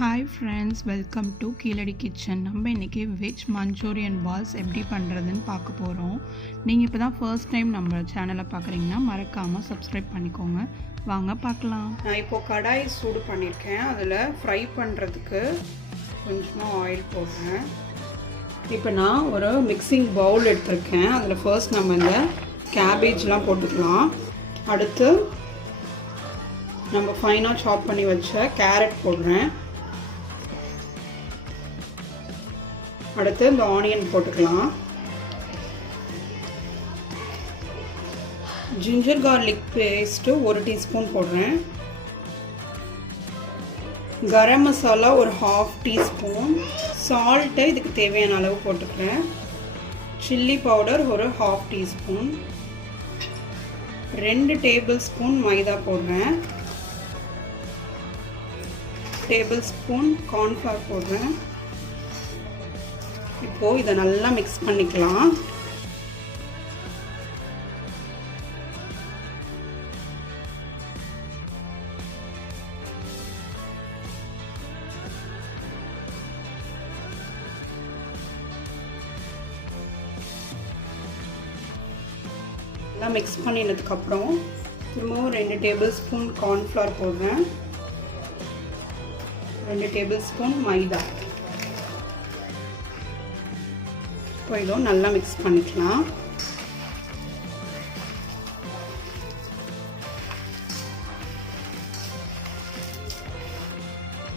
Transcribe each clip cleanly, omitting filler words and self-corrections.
Hi friends, welcome to Keezhadi kitchen. நம்ம இன்னைக்கு Veg Manchurian Balls எப்படி பண்றதுன்னு பார்க்க போறோம். நீங்க இப்பதான் first time நம்ம சேனலை பார்க்கறீங்கன்னா மறக்காம subscribe பண்ணிக்கோங்க. வாங்க பார்க்கலாம். நான் இப்போ கடாய் சூடு பண்ணிருக்கேன். அதுல ஃப்ரை பண்றதுக்கு கொஞ்சமா ஆயில் போடுறேன். இப்போ நான் ஒரு மிக்சிங் பவுல் எடுத்துர்க்கேன். அதுல first நம்ம இந்த cabbage-லாம் போட்டுக்கலாம். அடுத்து நம்ம ஃபைனா சாப் பண்ணி வச்ச கேரட் போடுறேன். அடுத்து இந்த ஆனியன் போட்டுக்கலாம். ஜிஞ்சர் garlic பேஸ்ட் 1 டீஸ்பூன் போடுறேன். கரம் மசாலா ஒரு 1/2 டீஸ்பூன். சால்ட் இதுக்கு தேவையான அளவு போட்டுக்கிறேன். சில்லி பவுடர் ஒரு 1/2 டீஸ்பூன். 2 டேபிள்ஸ்பூன் மைதா போடுறேன். டேபிள்ஸ்பூன் cornflour போடுறேன். இப்போ இதை நல்லா மிக்ஸ் பண்ணிக்கலாம். நல்லா மிக்ஸ் பண்ணினதுக்கு அப்புறம் திரும்பவும் 2 டேபிள்ஸ்பூன் cornflour போடுறேன். 2 டேபிள்ஸ்பூன் மைதா. இப்போ இதோ நல்லா மிக்ஸ் பண்ணிக்கலாம்.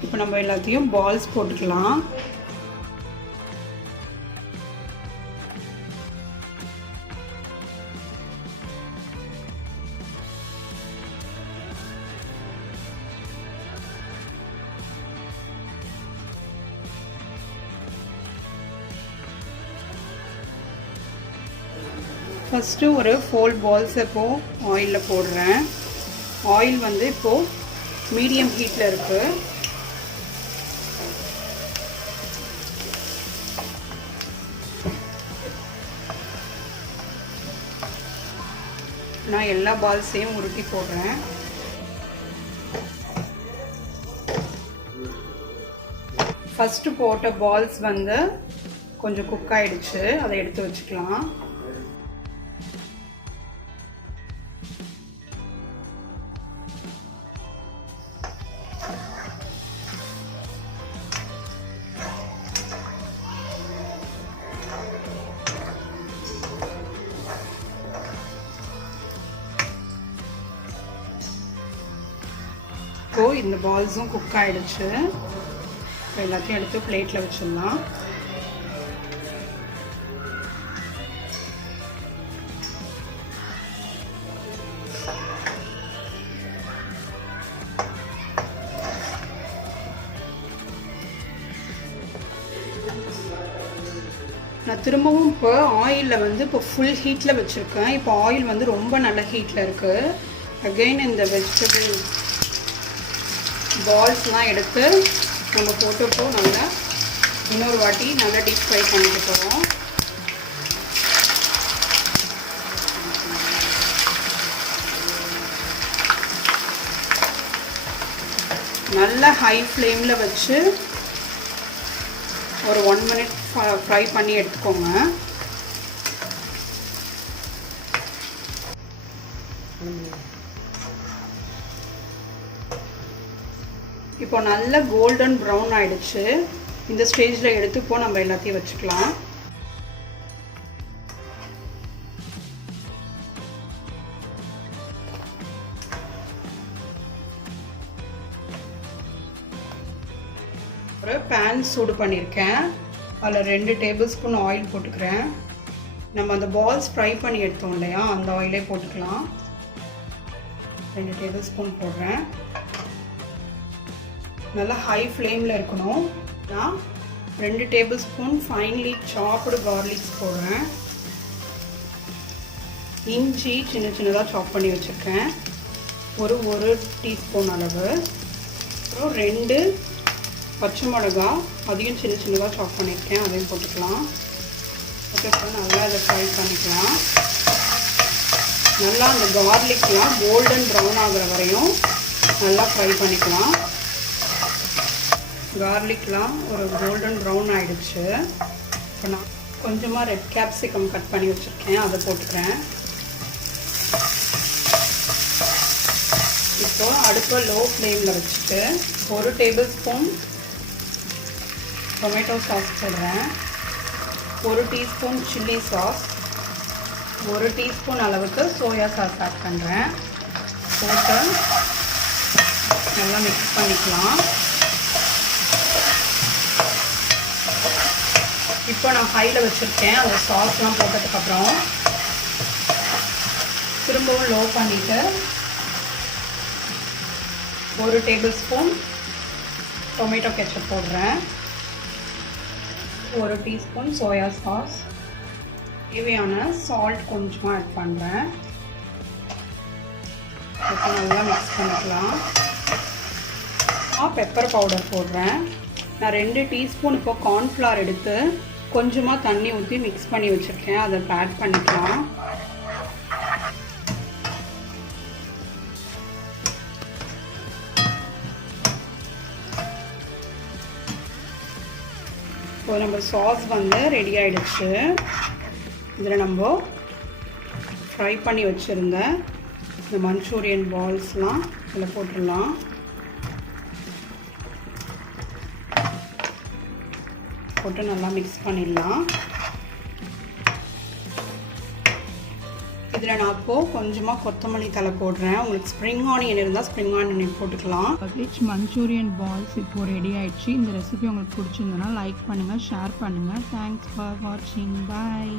இப்போ நம்ம எல்லாத்தையும் பால்ஸ் போட்டுக்கலாம். ஃபஸ்ட்டு ஒரு 4 balls இப்போ ஆயிலில் போடுறேன். ஆயில் வந்து இப்போது மீடியம் ஹீட்டில் இருக்குது. நான் எல்லா பால்ஸையும் உருட்டி போடுறேன். ஃபஸ்ட்டு போட்ட பால்ஸ் வந்து கொஞ்சம் குக் ஆகிடுச்சு. அதை எடுத்து வச்சுக்கலாம். இப்போ இந்த பால்ஸும் குக் ஆகிடுச்சு. இப்போ எல்லாத்தையும் எடுத்து பிளேட்டில் வச்சிடலாம். நான் திரும்பவும் இப்போ ஆயிலில் வந்து இப்போ ஃபுல் ஹீட்டில் வச்சுருக்கேன். இப்போ ஆயில் வந்து ரொம்ப நல்ல ஹீட்டில் இருக்குது. அகெயின் இந்த வெஜிடபிள் பால்ஸ்லாம் எடுத்து நம்ம போட்டப்போ நல்லா இன்னொரு வாட்டி நல்லா டீப் ஃப்ரை பண்ணிட்டு போகிறோம். நல்லா ஹை ஃப்ளேமில் வச்சு ஒரு 1 minute ஃப்ரை பண்ணி எடுத்துக்கோங்க. இப்போ நல்ல கோல்டன் ப்ரௌன் ஆயிடுச்சு. இந்த ஸ்டேஜில் எடுத்து இப்போ நம்ம எல்லாத்தையும் வச்சுக்கலாம். ஒரு பேன் சூடு பண்ணியிருக்கேன். அதில் 2 டேபிள்ஸ்பூன் ஆயில் போட்டுக்கிறேன். நம்ம அந்த பால்ஸ் ஃப்ரை பண்ணி எடுத்தோம் இல்லையா, அந்த ஆயிலே போட்டுக்கலாம். 2 டேபிள்ஸ்பூன் போடுறேன். நல்லா ஹை ஃப்ளேமில் இருக்கணும். நான் 2 டேபிள்ஸ்பூன் ஃபைன்லி சாப்டு கார்லிக்ஸ் போடுறேன். இஞ்சி சின்ன சின்னதாக சாப் பண்ணி வச்சுருக்கேன். ஒரு டீஸ்பூன் அளவு. அப்புறம் 2 பச்சை மிளகா, அதையும் சின்ன சின்னதாக சாப் பண்ணியிருக்கேன். அதையும் போட்டுக்கலாம். அதுக்கப்புறம் நல்லா அதை ஃப்ரை பண்ணிக்கலாம். நல்லா அந்த கார்லிக்லாம் கோல்டன் ப்ரௌன் ஆகிற வரையும் நல்லா ஃப்ரை பண்ணிக்கலாம். கார்லிக்லாம் ஒரு கோல்டன் ப்ரௌன் ஆகிடுச்சு. இப்போ நான் கொஞ்சமாக ரெட் கேப்சிகம் கட் பண்ணி வச்சுருக்கேன், அதை போட்டுக்கிறேன். இப்போது அடுப்பை லோ ஃப்ளேமில் வச்சுட்டு 1 டேபிள் ஸ்பூன் டொமேட்டோ சாஸ் போடுறேன், 1 டீஸ்பூன் சில்லி சாஸ், 1 டீஸ்பூன் அளவுக்கு சோயா சாஸ் ஆட் பண்ணுறேன். போட்டு நல்லா மிக்ஸ் பண்ணிக்கலாம். இப்போ நான் ஹையில் வச்சுருக்கேன். அந்த சாஸ்லாம் போட்டதுக்கப்புறம் திரும்பவும் லோ பண்ணிவிட்டு 1 டேபிள் ஸ்பூன் டொமேட்டோ கெச்சப் போடுறேன், 1 டீஸ்பூன் சோயா சாஸ், தேவையான சால்ட் கொஞ்சமாக ஆட் பண்ணுறேன். இப்போ நல்லா மிக்ஸ் பண்ணிக்கலாம். பெப்பர் பவுடர் போடுறேன். நான் 2 டீஸ்பூன் இப்போ கார்ன்ஃப்ளவர் எடுத்து கொஞ்சமாக தண்ணி ஊற்றி மிக்ஸ் பண்ணி வச்சுருக்கேன், அதை ஆட் பண்ணிக்கலாம். இப்போ நம்ம சாஸ் வந்து ரெடி ஆகிடுச்சு. இதில் நம்ம ஃப்ரை பண்ணி வச்சுருந்த இந்த மஞ்சூரியன் பால்ஸ்லாம் இதில் போட்டுடலாம். போட்டு நல்லா மிக்ஸ் பண்ணிடலாம். இதில் நான் இப்போது கொஞ்சமாக கொத்தமல்லி தலை போடுறேன். உங்களுக்கு ஸ்ப்ரிங் ஆனியன் இருந்தால் ஸ்ப்ரிங் ஆனியன் போட்டுக்கலாம். வெஜ் மஞ்சூரியன் பால்ஸ் இப்போது ரெடி ஆகிடுச்சு. இந்த ரெசிபி உங்களுக்கு பிடிச்சிருந்ததுன்னா லைக் பண்ணுங்கள், ஷேர் பண்ணுங்கள். தேங்க்ஸ் ஃபார் வாட்சிங். பாய்.